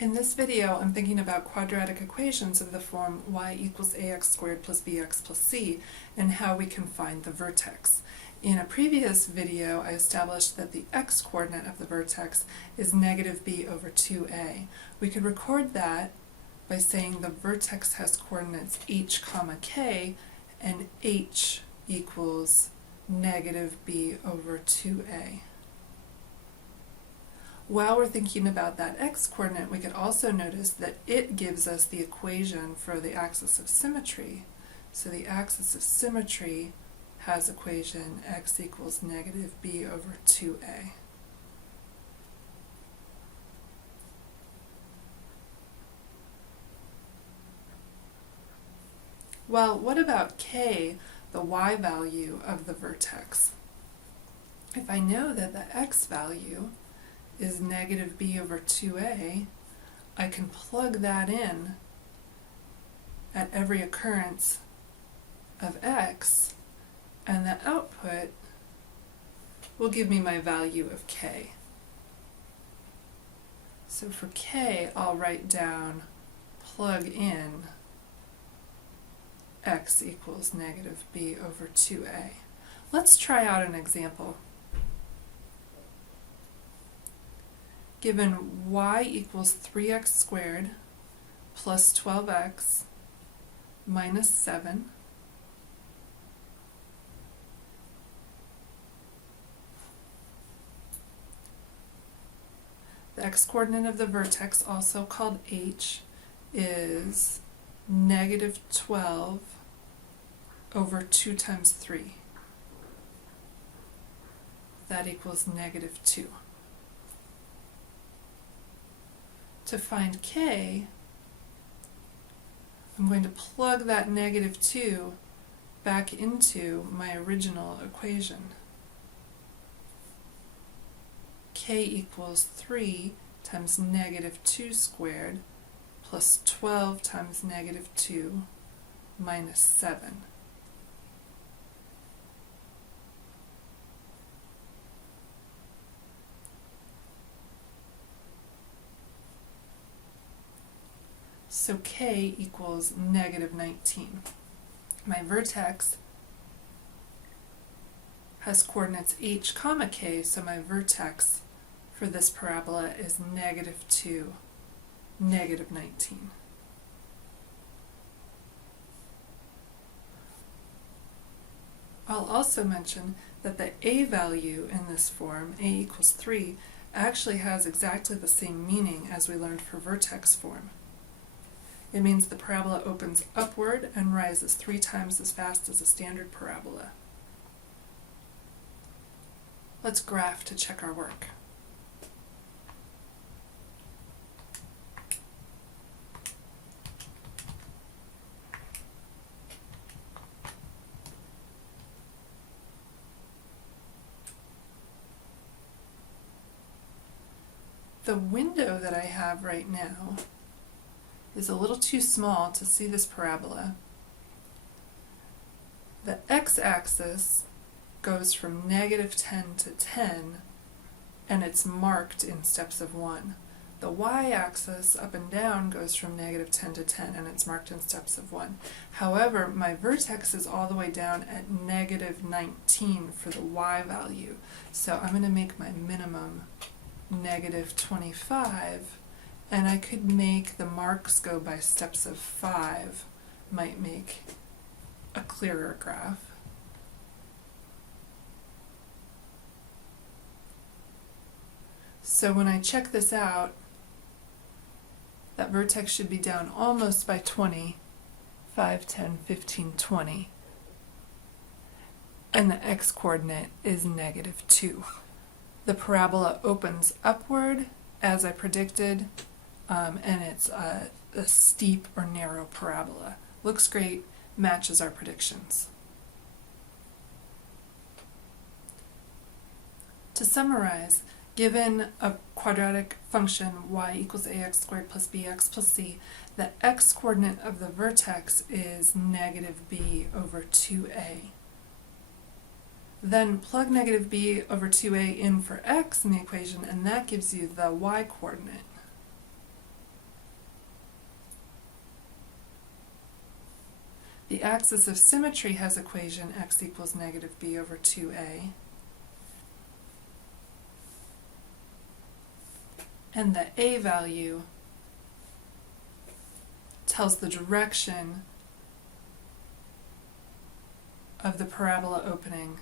In this video, I'm thinking about quadratic equations of the form y equals ax squared plus bx plus c and how we can find the vertex. In a previous video, I established that the x-coordinate of the vertex is negative b over 2a. We could record that by saying the vertex has coordinates h comma k, and h equals negative b over 2a. While we're thinking about that x-coordinate, we could also notice that it gives us the equation for the axis of symmetry. So the axis of symmetry has equation x equals negative b over 2a. Well, what about k, the y value of the vertex? If I know that the x value is negative b over 2a, I can plug that in at every occurrence of x, and the output will give me my value of k. So for k, I'll write down plug in x equals negative b over 2a. Let's try out an example. Given y equals 3x squared plus 12x minus 7, the x-coordinate of the vertex, also called h, is negative 12 over 2 times 3. That equals negative 2. To find k, I'm going to plug that negative 2 back into my original equation. K equals 3 times negative 2 squared plus 12 times negative 2 minus 7. So k equals negative 19. My vertex has coordinates h comma k, so my vertex for this parabola is negative 2, negative 19. I'll also mention that the a value in this form, a equals 3, actually has exactly the same meaning as we learned for vertex form. It means the parabola opens upward and rises 3 times as fast as a standard parabola. Let's graph to check our work. The window that I have right now is a little too small to see this parabola. The x-axis goes from negative 10 to 10, and it's marked in steps of 1. The y-axis up and down goes from negative 10 to 10, and it's marked in steps of 1. However, my vertex is all the way down at negative 19 for the y value, so I'm going to make my minimum negative 25, and I could make the marks go by steps of 5, might make a clearer graph. So when I check this out, that vertex should be down almost by 20, 5, 10, 15, 20. And the x-coordinate is negative 2. The parabola opens upward, as I predicted, and it's a steep or narrow parabola. Looks great, matches our predictions. To summarize, given a quadratic function y equals ax squared plus bx plus c, the x-coordinate of the vertex is negative b over 2a. Then plug negative b over 2a in for x in the equation, and that gives you the y-coordinate. The axis of symmetry has equation x equals negative b over 2a. And the a value tells the direction of the parabola opening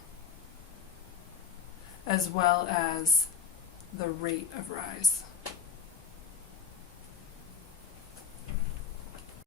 as well as the rate of rise.